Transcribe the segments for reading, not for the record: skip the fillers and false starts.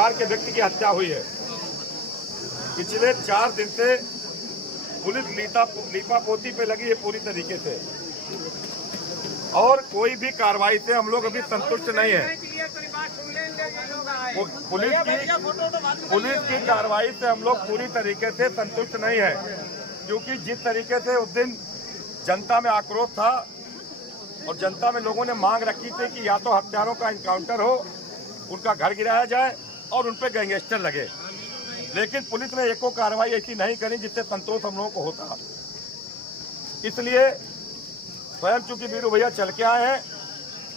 प्रकार के व्यक्ति की हत्या हुई है। पिछले 4 दिन से पुलिस लीपापोती पे लगी है पूरी तरीके से, और कोई भी कार्रवाई से हम लोग अभी संतुष्ट नहीं है। पुलिस की कार्रवाई से हम लोग पूरी तरीके से संतुष्ट नहीं है, क्योंकि जिस तरीके से उस दिन जनता में आक्रोश था और जनता में लोगों ने मांग रखी थी कि या तो हत्यारों का इनकाउंटर हो, उनका घर गिराया जाए और उन पर गैंगस्टर लगे, लेकिन पुलिस ने एको कार्रवाई ऐसी नहीं करी जिससे संतोष हम लोगों को होता। इसलिए स्वयं चूंकि वीरू भैया चल के आए हैं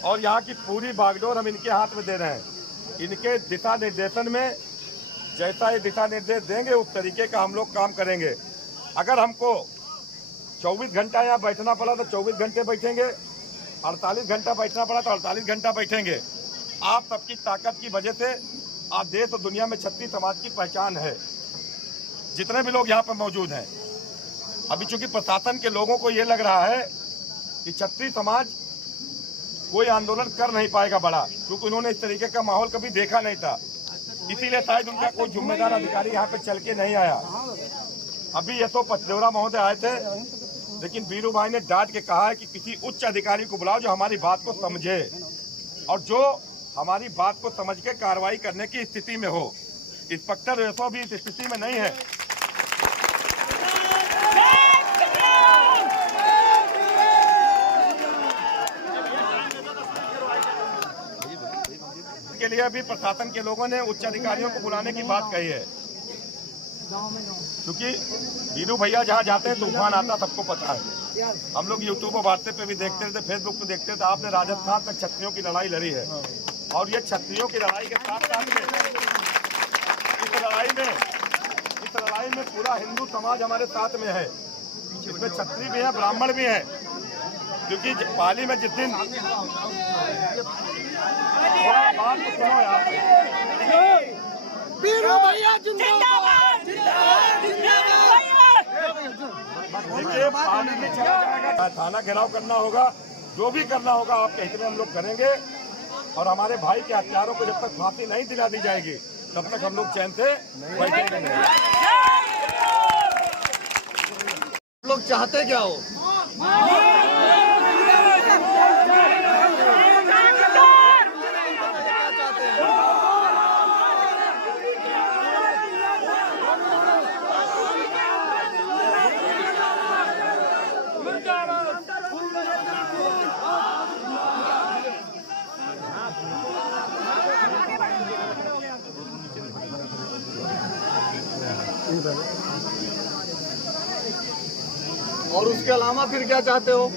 और यहाँ की पूरी बागडोर हम इनके हाथ में दे रहे हैं। इनके दिशा निर्देशन में जैसा ये दिशा निर्देश देंगे उस तरीके का हम लोग काम करेंगे। अगर हमको 24 घंटा यहाँ बैठना पड़ा तो 24 घंटे बैठेंगे, 48 घंटा बैठना पड़ा तो 48 घंटा बैठेंगे। आप सबकी ताकत की वजह से आज देश और दुनिया में छत्री समाज की पहचान है। जितने भी लोग यहाँ पर मौजूद हैं, अभी चूंकि प्रशासन के लोगों को ये लग रहा है कि छत्री समाज कोई आंदोलन कर नहीं पाएगा बड़ा, क्योंकि उन्होंने इस तरीके का माहौल कभी देखा नहीं था, इसीलिए शायद उनका कोई जिम्मेदार अधिकारी यहाँ पे चल के नहीं आया। अभी ये तो पचदेवरा महोदय आए थे, लेकिन वीरू भाई ने डांट के कहा है कि किसी उच्च अधिकारी को बुलाओ जो हमारी बात को समझे और जो हमारी बात को समझ के कार्रवाई करने की स्थिति में हो। इंस्पेक्टर रेसो भी इस स्थिति में नहीं है। के लिए अभी प्रशासन के लोगों ने उच्च अधिकारियों को बुलाने की बात कही है, क्योंकि वीरू भैया जहाँ जाते हैं तूफान आता, सबको पता है। हम लोग यूट्यूब और व्हाट्सएप पे भी देखते थे, फेसबुक पे देखते थे। आपने राजस्थान तक छत्रियों की लड़ाई लड़ी है, और ये छत्रियों की लड़ाई के साथ साथ में इस लड़ाई में पूरा हिंदू समाज हमारे साथ में है। इसमें छत्री भी है, ब्राह्मण भी है, क्योंकि पाली में जिस दिन बात तो सुनो यार, वीरू भैया जिंदाबाद देखिए पाली में चला जाएगा, थाना घेराव करना होगा, जो भी करना होगा आपके हित में हम लोग करेंगे। और हमारे भाई के हत्यारों को जब तक फांसी नहीं दिला दी जाएगी तब तक हम लोग चैन से बैठेंगे नहीं। लोग चाहते क्या हो? और उसके अलावा फिर क्या चाहते हो?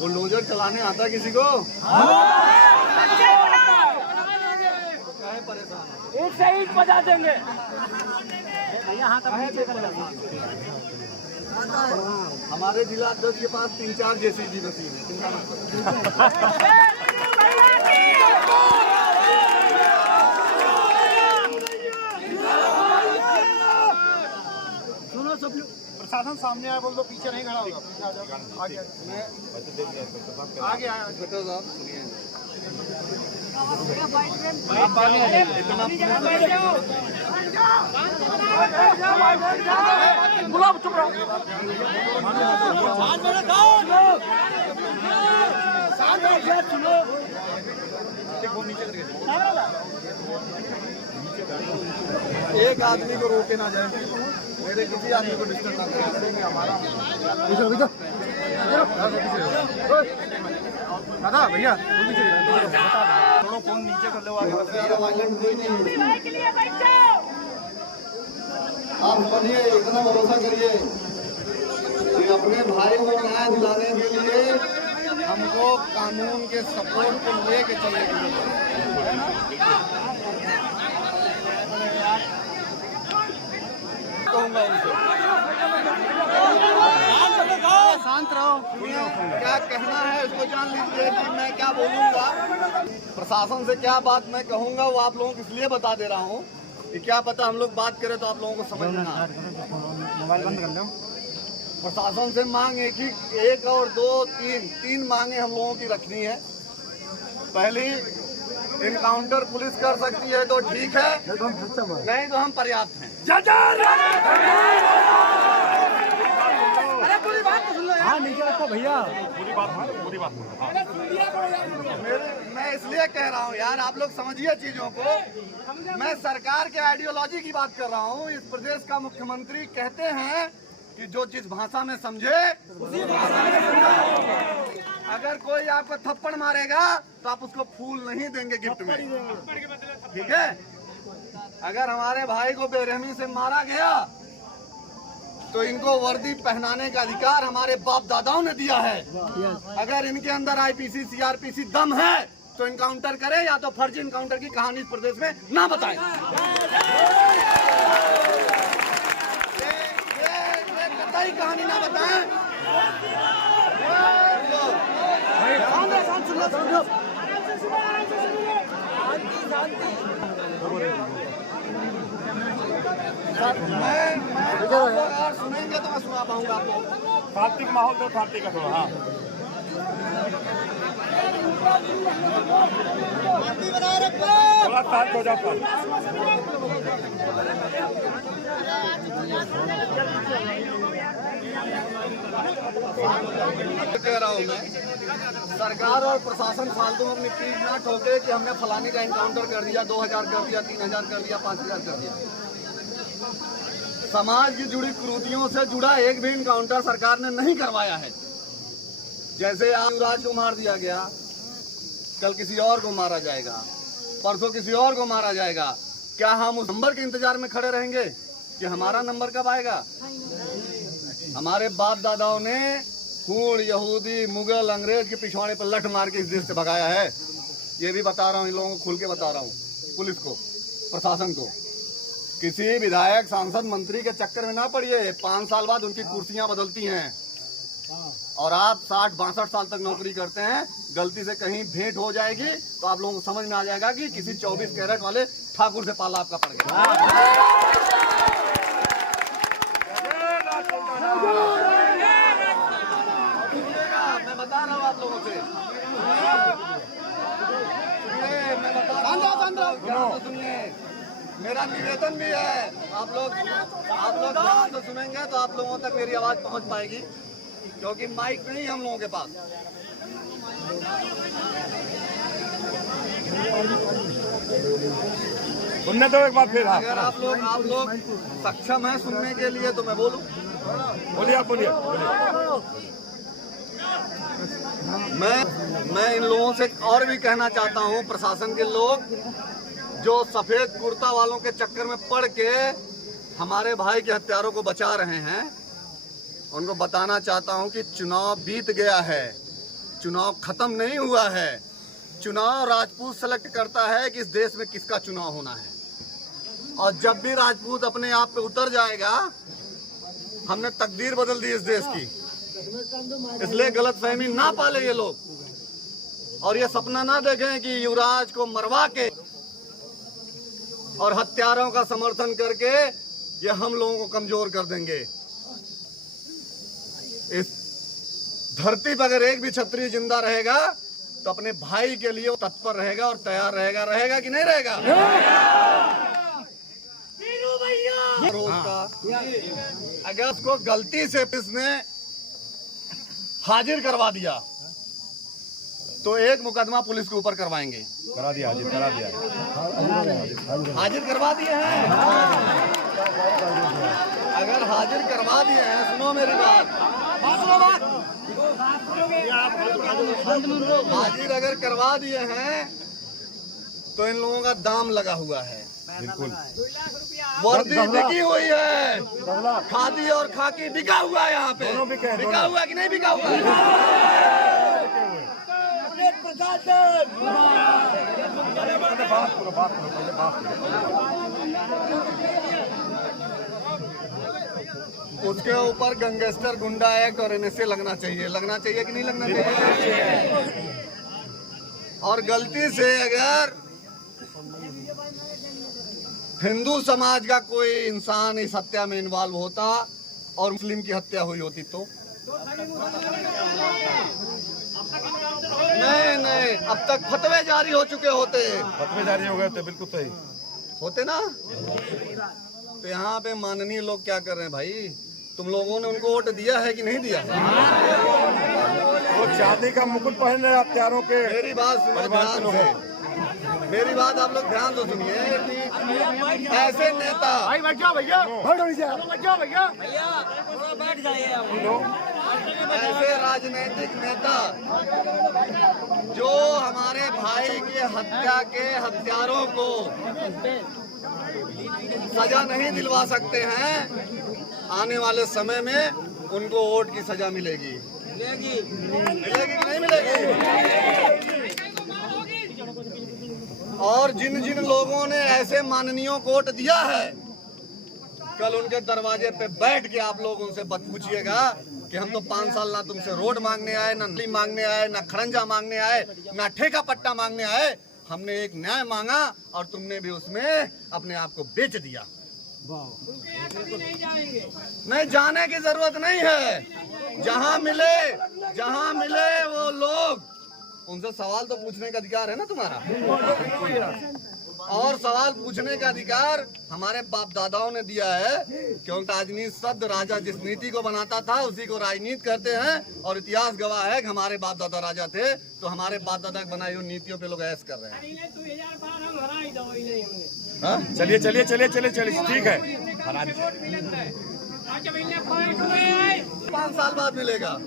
बुलडोजर चलाने आता किसी को? क्या है परेशान? एक से एक बजा देंगे। हमारे जिला अध्यक्ष के पास 3-4 जेसीबी मशीन है। सुनो सब लोग, प्रशासन सामने आया, बोल दो पीछे नहीं खड़ा होगा, पीछे आ जाओ। आगे आगे आया छोटा साहब, सुनिए बुलाओ, चुप रहो। एक आदमी को रोके ना जाए, मेरे किसी आदमी को डिस्टर्ब ना करें। हमारा दादा भैया थोड़ा फोन नीचे कर लो, आगे आप बनिए, इतना भरोसा करिए कि अपने भाई को न्याय दिलाने के लिए हमको कानून के सपोर्ट को लेके चलेंगे। कहूँगा उनसे शांत रहो, क्या कहना है उसको जान लीजिए कि मैं क्या बोलूँगा। प्रशासन से क्या बात मैं कहूँगा वो आप लोगों को इसलिए बता दे रहा हूँ कि क्या पता हम लोग बात करें तो आप लोगों को समझ में ना आए। मोबाइल बंद कर लो। प्रशासन से मांग एक और दो तीन मांगे हम लोगों की रखनी है। पहली, इनकाउंटर पुलिस कर सकती है तो ठीक है, नहीं तो हम पर्याप्त हैं। पूरी बात तो सुन लो। हाँ नीचे रखो भैया। पूरी बात मैं इसलिए कह रहा हूँ यार, आप लोग समझिए चीजों को। मैं सरकार के आइडियोलॉजी की बात कर रहा हूँ। इस प्रदेश का मुख्यमंत्री कहते हैं कि जो जिस भाषा में समझे उसी भाषा में समझाओ। अगर कोई आपको थप्पड़ मारेगा तो आप उसको फूल नहीं देंगे गिफ्ट में, ठीक है? अगर हमारे भाई को बेरहमी से मारा गया तो इनको वर्दी पहनाने का अधिकार हमारे बाप दादाओं ने दिया है। अगर इनके अंदर आईपीसी सीआरपीसी दम है तो इनकाउंटर करें, या तो फर्जी इनकाउंटर की कहानी इस प्रदेश में ना बताएं। ये कहानी ना बताएं। अगर सुनेंगे तो मैं सुना पाऊंगा आप लोग। कार्तिक माहौल तो कार्तिक का थोड़ा। हाँ थोड़ा शांत हो जाता कह रहा हूँ मैं, सरकार और प्रशासन फालतू में अपनी पीठ ना ठोके कि हमने फलाने का इनकाउंटर कर दिया, 2000 कर दिया, 3000 कर दिया, 5000 कर दिया। समाज की जुड़ी कुरीतियों से जुड़ा एक भी इनकाउंटर सरकार ने नहीं करवाया है। जैसे आज युवराज को मार दिया गया, कल किसी और को मारा जाएगा, परसों किसी और को मारा जाएगा। क्या हम उस नंबर के इंतजार में खड़े रहेंगे कि हमारा नंबर कब आएगा? हमारे बाप दादाओं ने खून यहूदी मुगल अंग्रेज के पिछवाड़े पर लठ मार के इस देश से भगाया है। ये भी बता रहा हूँ, इन लोगों को खुल के बता रहा हूँ, पुलिस को, प्रशासन को। किसी विधायक सांसद मंत्री के चक्कर में ना पड़िए। 5 साल बाद उनकी कुर्सियां बदलती हैं और आप 60-62 साल तक नौकरी करते हैं। गलती से कहीं भेंट हो जाएगी तो आप लोगों को समझ में आ जाएगा कि किसी 24 कैरेट वाले ठाकुर से पाला आपका पड़ गया। मैं बता रहा हूँ आप लोगों से, मैं बता रहा हूँ, सुनिए। मेरा निवेदन भी है, आप लोग ध्यान से सुनेंगे तो आप लोगों तक मेरी आवाज पहुंच पाएगी, क्योंकि माइक नहीं हम लोगों के पास। सुनने दो एक बार फिर। अगर आप लोग सक्षम हैं सुनने के लिए तो मैं बोलूं। बोलिए आप बोलिए। मैं इन लोगों से और भी कहना चाहता हूं, प्रशासन के लोग जो सफेद कुर्ता वालों के चक्कर में पड़ के हमारे भाई के हत्यारों को बचा रहे हैं, उनको बताना चाहता हूं कि चुनाव बीत गया है, चुनाव खत्म नहीं हुआ है। चुनाव राजपूत सेलेक्ट करता है कि इस देश में किसका चुनाव होना है, और जब भी राजपूत अपने आप पे उतर जाएगा, हमने तकदीर बदल दी इस देश की। इसलिए गलतफहमी ना पाले ये लोग, और ये सपना ना देखें कि युवराज को मरवा के और हत्यारों का समर्थन करके ये हम लोगों को कमजोर कर देंगे। इस धरती पर अगर एक भी क्षत्रिय जिंदा रहेगा तो अपने भाई के लिए वो तत्पर रहेगा और तैयार रहेगा। रहेगा कि नहीं रहेगा? अगर उसको गलती से इसने हाजिर करवा दिया तो एक मुकदमा पुलिस के ऊपर करवाएंगे। करा दिया, हाजिर करा दिया, हाजिर करवा दिए हैं। अगर हाजिर करवा दिए हैं, सुनो मेरी बात, हाजिर अगर करवा दिए हैं तो इन लोगों का दाम लगा हुआ है। बिल्कुल वर्दी बिकी हुई है, खादी और खाकी बिका हुआ है। यहाँ पे बिका हुआ कि नहीं बिका हुआ? उसके ऊपर गैंगस्टर गुंडा एक्ट और एनएसए लगना चाहिए। लगना चाहिए कि नहीं लगना चाहिए? और गलती से अगर हिंदू समाज का कोई इंसान इस हत्या में इन्वॉल्व होता और मुस्लिम की हत्या हुई होती तो नहीं, अब तक फतवे जारी हो चुके होते। फतवे जारी हो गए थे, बिल्कुल सही होते ना। तो यहाँ पे माननीय लोग क्या कर रहे हैं भाई, तुम लोगों ने उनको वोट दिया है कि नहीं दिया? वो चांदी का मुकुट पहन रहे हत्यारों के। मेरी बात सुनो ध्यान से, मेरी बात आप लोग ध्यान से सुनिए कि ऐसे नेता भाई बैठ जाओ भैया, बैठ जाओ भैया, बैठ जाइए ऐसे राजनीतिक नेता जो हमारे भाई के हत्या के हत्यारों को सजा नहीं दिलवा सकते हैं, आने वाले समय में उनको वोट की सजा मिलेगी। मिलेगी कि नहीं मिलेगी? और जिन जिन लोगों ने ऐसे माननीयों को वोट दिया है, कल उनके दरवाजे पे बैठ के आप लोग उनसे पूछिएगा कि हम तो 5 साल ना तुमसे रोड मांगने आए, ना नली मांगने आए, ना खरंजा मांगने आए, ना ठेका पट्टा मांगने आए। हमने एक न्याय मांगा और तुमने भी उसमें अपने आप को बेच दिया। नहीं, जाने की जरूरत नहीं है। जहां मिले वो लोग, उनसे सवाल तो पूछने का अधिकार है ना तुम्हारा। और सवाल पूछने का अधिकार हमारे बाप दादाओं ने दिया है, क्योंकि राजनीति शब्द राजा जिस नीति को बनाता था उसी को राजनीति करते हैं। और इतिहास गवाह है कि हमारे बाप दादा राजा थे, तो हमारे बाप दादा बनाई हुई नीतियों पे लोग ऐश कर रहे हैं। चलिए चलिए चलिए चलिए चलिए, ठीक है। 5 साल बाद मिलेगा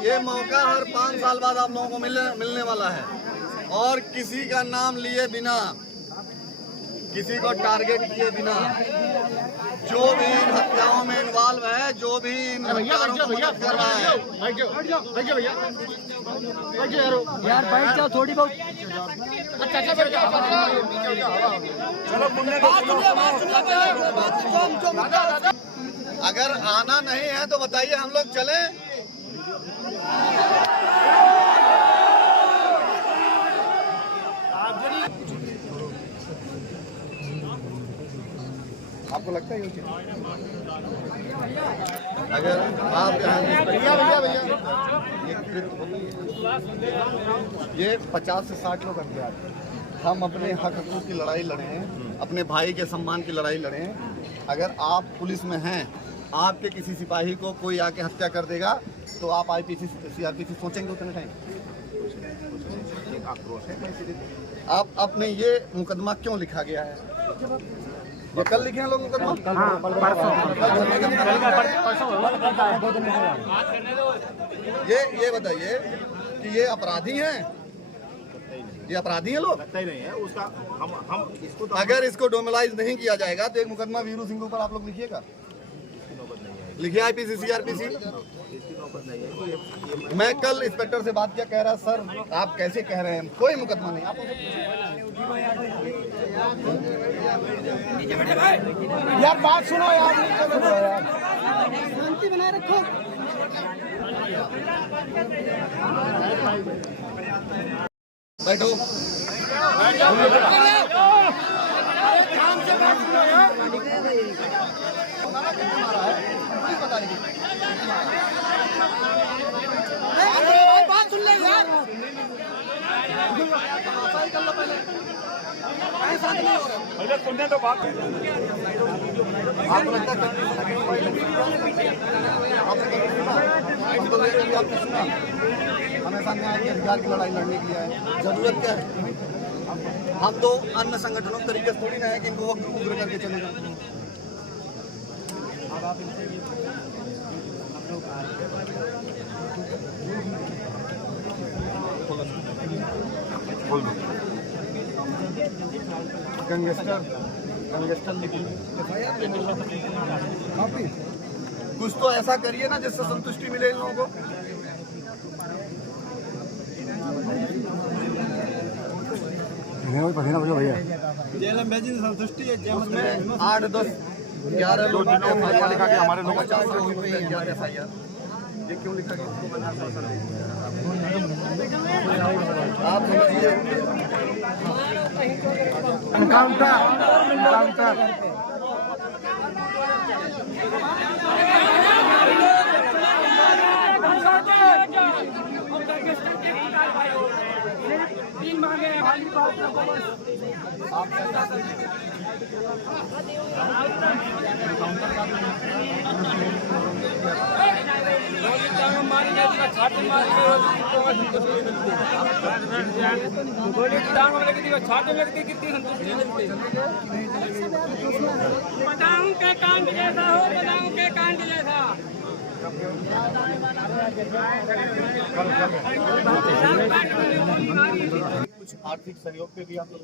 ये मौका, हर 5 साल बाद आप लोगों को मिलने वाला है। और किसी का नाम लिए बिना, किसी को टारगेट किए बिना, जो भी इन हत्याओं में इन्वॉल्व है, जो भी इन हत्यारों को मदद कर रहा है, यार बैठ जाओ थोड़ी बहुत। अगर आना नहीं है तो बताइए, हम लोग चलें। आपको लगता है अगर आप ये 50 से 60 लोग हथियार, हम अपने हक हकूक़ की लड़ाई लड़े हैं, अपने भाई के सम्मान की लड़ाई लड़े हैं। अगर आप पुलिस में हैं, आपके किसी सिपाही को कोई आके हत्या कर देगा तो आप IPC CRPC सोचेंगे उतने टाइम? आप अपने ये मुकदमा क्यों लिखा गया है? ये कल लिखे हैं लोग मुकदमा? ये बताइए कि ये अपराधी हैं? ये अपराधी हैं लोग? नहीं है उसका, हम इसको अगर इसको डोमिलाइज नहीं किया जाएगा तो एक मुकदमा वीरू सिंह के ऊपर आप लोग लिखिएगा, लिखिए IPC CRPC। मैं कल इंस्पेक्टर से बात किया, कह रहा सर आप कैसे कह रहे हैं, कोई मुकदमा नहीं। आप यार बात सुनो यार, शांति बनाए रखो। बैठो। बात सुन ले यार। पहले सुनने तो बात। आपको लगता है हमेशा न्याय के अधिकार की लड़ाई लड़ने के लिए आए। जरूरत क्या है? हम तो अन्य संगठनों के तरीके से थोड़ी ना है कि इनको उग्र करके चले जाए। गैंगस्टर कुछ तो ऐसा करिए ना जिससे संतुष्टि मिले इन लोगों को। जेल में भेजी संतुष्टि है, 8, 10, 11 लोग लिखा के हमारे लोग 50 लोग हुए हैं, 11 FIR। ये क्यों लिखा गया? आप समझिए बताऊं के कांड जैसा हो, बताऊं के कांड जैसा। कुछ आर्थिक सहयोग पे भी आप लोग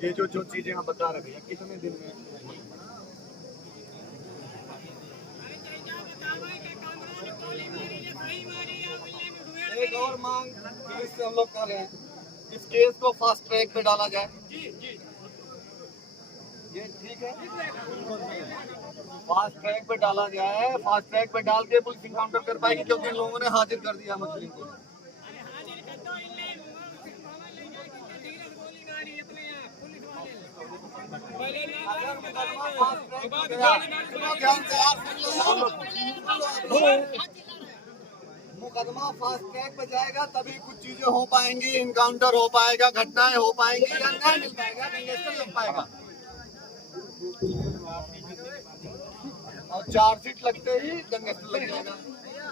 ये जो चीजें आप बता रहे हैं कितने दिन में? एक और मांग पुलिस से हम लोग कर रहे हैं, इस केस को फास्ट ट्रैक पे डाला जाए। ये ठीक है, फास्ट ट्रैक पे डाला जाए। फास्ट ट्रैक पे डाल के पुलिस इनकाउंटर कर पाएगी, क्योंकि इन लोगों ने हाजिर कर दिया मुस्लिम को। मुकदमा फास्ट ट्रैक पे जाएगा तभी कुछ चीजें हो पाएंगी, इनकाउंटर हो पाएगा, घटनाएं हो पाएंगी, या नहीं मिल पाएगा, गैंगस्टर लग पाएगा। और चार्जशीट लगते ही गैंगस्टर लग जाएगा।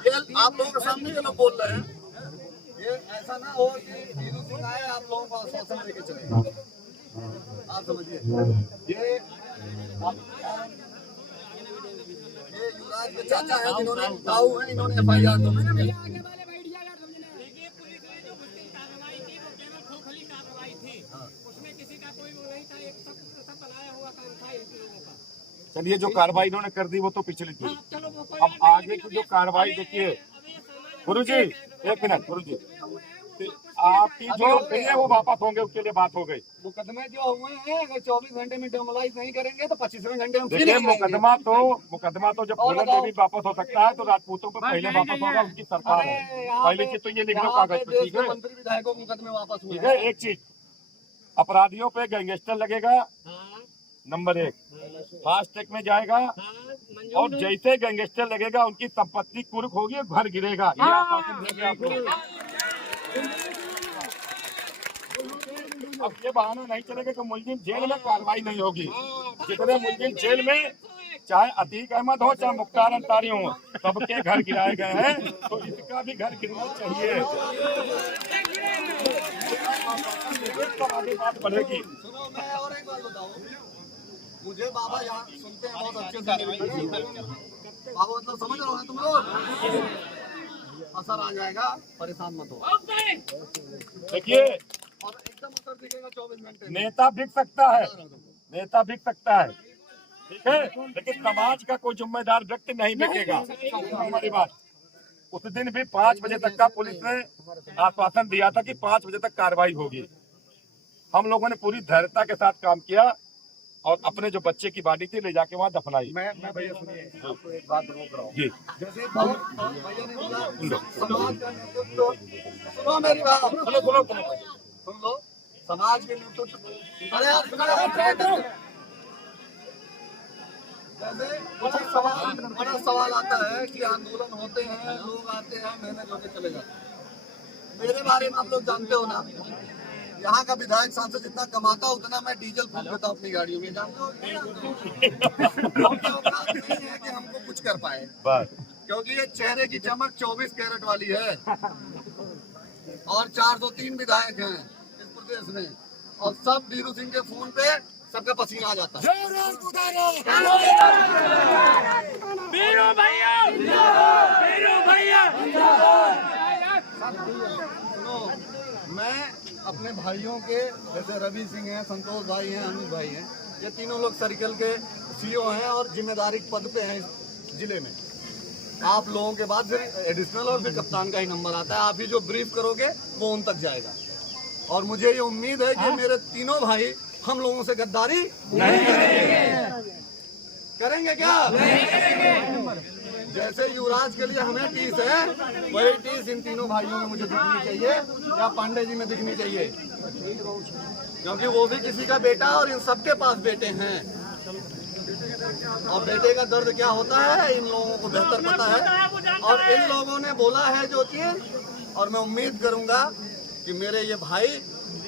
ये आप लोगों के सामने ये लोग बोल रहे हैं, ये ऐसा ना हो कि हीरू सिंह आए आप लोगों को आश्वासन देके चले। आप समझिए, ये युवराज के चाचा है जिन्होंने ताऊ है, इन्होंने FIR दो। चलिए, जो कार्रवाई इन्होंने कर दी वो तो पिछली थी। अब आगे की जो कार्रवाई देखिए गुरुजी, एक मिनट गुरुजी, आपकी जो है वो वापस होंगे, उसके लिए बात हो गई। मुकदमे जो हुए हैं अगर 24 घंटे में डिमोलाइज नहीं करेंगे तो 25वें घंटे में देखिए, मुकदमा तो जब पुलिस में भी वापस हो सकता है तो राजपूतों पर पहले वापस होगा, उनकी सरकार है। पहली चीज तो ये लिख लो कागज पे, ठीक है? मंत्री विधायकों के मुकदमे वापस हुए ठीक है। एक चीज, अपराधियों पे गैंगस्टर लगेगा, नंबर 1, फास्ट ट्रैक में जाएगा, और जैसे गैंगस्टर लगेगा उनकी संपत्ति कुर्क होगी, घर गिरेगा। ये आश्वासन देंगे आप लोग। अब ये बहाना नहीं चलेगा कि मुलजिम जेल में कार्रवाई नहीं होगी। जितने मुलजिम जेल में, चाहे अतीक अहमद हो चाहे मुख्तार अंसारी हो, सबके घर गिराए गए हैं, तो इसका भी घर गिरना चाहिए। आगे बात बढ़ेगी। सुनो, मैं और एक बात बताऊं, मुझे बाबा यहाँ सुनते हैं बहुत अच्छे से। बाबा मतलब समझ रहे हो ना तुम लोग, असर आ जाएगा, परेशान मत हो। देखिए, और एकदम असर दिखेगा 24 घंटे। नेता बिक सकता है, नेता बिक सकता है, ठीक है, लेकिन समाज का कोई जिम्मेदार व्यक्ति नहीं बिकेगा। हमारी बात, उस दिन भी 5 बजे तक का पुलिस ने आश्वासन दिया था कि 5 बजे तक कार्रवाई होगी। हम लोगों ने पूरी धैर्यता के साथ काम किया और अपने जो बच्चे की बॉडी थी ले जाके वहाँ दफनाई। मैं भैया सुनिए, आपको एक बात रोक रहा हूँ जी, जैसे भैया ने बोला समाज का नेतृत्व, सुनो मेरी बात, सुन लो, समाज के नेतृत्व। अरे यार जैसे बड़ा सवाल आता है कि आंदोलन होते हैं, लोग आते हैं, मेहनत होके चले जाते हैं। मेरे बारे में आप लोग जानते हो ना, यहाँ का विधायक सांसद जितना कमाता उतना मैं डीजल फूक देता हूँ अपनी गाड़ियों में, जानते हो? औकात नहीं है कि हमको कुछ कर पाए, क्योंकि ये चेहरे की चमक 24 कैरेट वाली है। और 403 विधायक हैं इस प्रदेश में, और सब वीरू सिंह के फोन पे सबका पसीना आ जाता है। वीरू भैया, वीरू भैया। सुनो, मैं अपने भाइयों के, जैसे रवि सिंह हैं, संतोष भाई हैं, अमित भाई हैं, ये तीनों लोग सर्कल के CEO हैं और जिम्मेदारी पद पे हैं इस जिले में। आप लोगों के बाद फिर एडिशनल और फिर कप्तान का ही नंबर आता है। आप ही जो ब्रीफ करोगे वो उन तक जाएगा। और मुझे ये उम्मीद है कि मेरे तीनों भाई हम लोगों से गद्दारी नहीं करेंगे क्या? जैसे युवराज के लिए हमें टीस है, वही टीस इन तीनों भाइयों में मुझे दिखनी चाहिए या पांडे जी में दिखनी चाहिए, क्योंकि वो भी किसी का बेटा और इन सबके पास बेटे हैं। और बेटे का दर्द क्या होता है इन लोगों को बेहतर पता है, और इन लोगों ने बोला है जो चीज, और मैं उम्मीद करूंगा कि मेरे ये भाई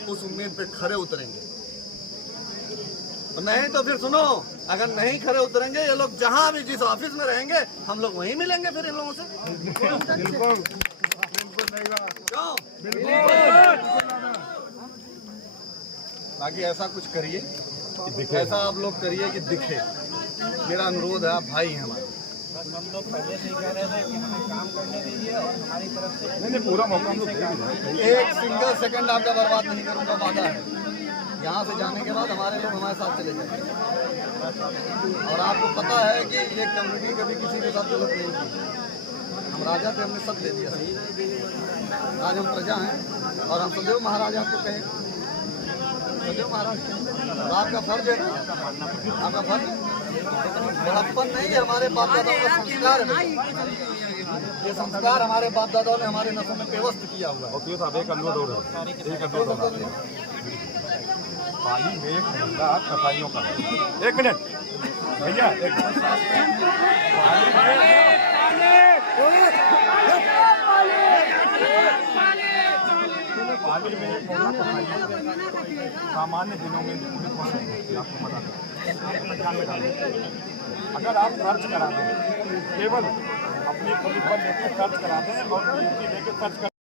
उस उम्मीद पे खरे उतरेंगे। नहीं तो फिर सुनो, अगर नहीं खरे उतरेंगे ये लोग जहां भी जिस ऑफिस में रहेंगे हम लोग वहीं मिलेंगे फिर इन लोगों से। क्यों? बाकी ऐसा कुछ करिए, ऐसा आप लोग करिए कि दिखे। मेरा अनुरोध है, आप भाई हैं हमारे। हम लोग पहले से ही कह रहे थे कि हमें काम करने दीजिए और हमारी तरफ से नहीं पूरा मौका हम लोग एक सिंगल सेकंड आपका बर्बाद नहीं करूंगा, वादा है। यहाँ से जाने के बाद हमारे लोग हमारे साथ चले जाएंगे, और आपको पता है कि ये कम्युनिटी कभी किसी के साथ गलत नहीं की। हम राजा थे, हमने सब दे दिया। आज हम प्रजा हैं और हम सदैव महाराजा को कहें, सदैव महाराज। और आपका फर्ज है, आपका फर्ज बड़प्पन नहीं है, हमारे बाप दादाओं का संस्कार है। ये संस्कार हमारे बाप दादाओं ने हमारे नसों में पेवस्त किया हुआ है। एक अनुरोध हो पाली में एक मुद्दा सफाइयों का। एक मिनट भैया, पाली में एक सामान्य दिनों में आपको पता अगर आप खर्च करा दें, केवल अपनी पुलिस पर लेकर खर्च करा दें और लेके खर्च कर